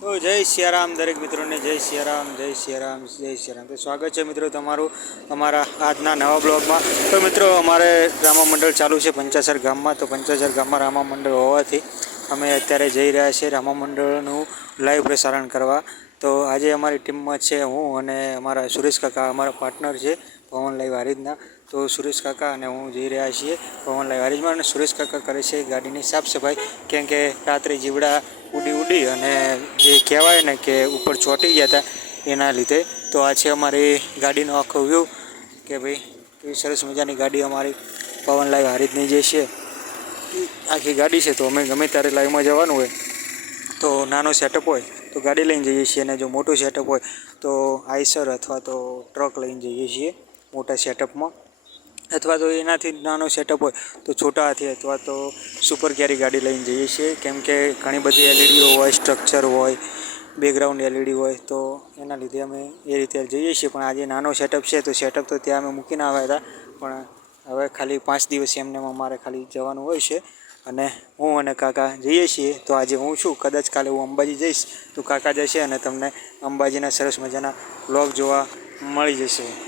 તો જય સિયારામ દરેક મિત્રોને જય સિયારામ જય સિયારામ જય સિયારામ. તો સ્વાગત છે મિત્રો તમારું અમારા આજના નવા બ્લોગમાં. તો મિત્રો અમારે રામા મંડળ ચાલુ છે પંચાસર ગામમાં. તો પંચાસર ગામમાં રામા મંડળ હોવાથી અમે અત્યારે જઈ રહ્યા છીએ રામા મંડળનું લાઈવ પ્રસારણ કરવા. તો આજે અમારી ટીમમાં છે હું અને અમારા સુરેશ કાકા, અમારા પાર્ટનર છે પવનલાઈ વારિદના. તો સુરેશ કાકા અને હું જઈ રહ્યા છીએ પવનલાઈ વારિદમાં અને સુરેશ કાકા કરે છે ગાડીની સાફ સફાઈ. કેમ કે રાત્રે જીવડા ઉડી અને જે કહેવાય ને કે ઉપર ચોંટી ગયા હતા એના લીધે. તો આ છે અમારી ગાડીનો આખો વ્યૂ કે ભાઈ કેવી સરસ મજાની ગાડી અમારી પવનલાઈ વારિદની જે છે આખી ગાડી છે. તો અમે ગમે ત્યારે લાઈવમાં જવાનું હોય તો નાનો સેટઅપ હોય તો ગાડી લઈને જઈએ છીએ, અને જો મોટું સેટઅપ હોય તો આઈસર અથવા તો ટ્રક લઈને જઈએ છીએ મોટા સેટઅપમાં, અથવા તો એનાથી નાનો સેટઅપ હોય તો છોટા હાથી અથવા તો સુપર કેરી ગાડી લઈને જઈએ છીએ. કેમ કે ઘણી બધી એલઈડીઓ હોય, સ્ટ્રક્ચર હોય, બેકગ્રાઉન્ડ એલઈડી હોય, તો એના લીધે અમે એ રીતે જઈએ છીએ. પણ આજે નાનો સેટઅપ છે તો સેટઅપ તો ત્યાં અમે મૂકીને આવ્યા હતા, પણ હવે ખાલી 5 દિવસ એમને અમારે ખાલી જવાનું હોય છે અને હું અને કાકા જઈએ છીએ. તો આજે હું છું, કદાચ કાલે હું અંબાજી જઈશ તો કાકા જશે અને તમને અંબાજીના સરસ મજાના વ્લોગ જોવા મળી જશે.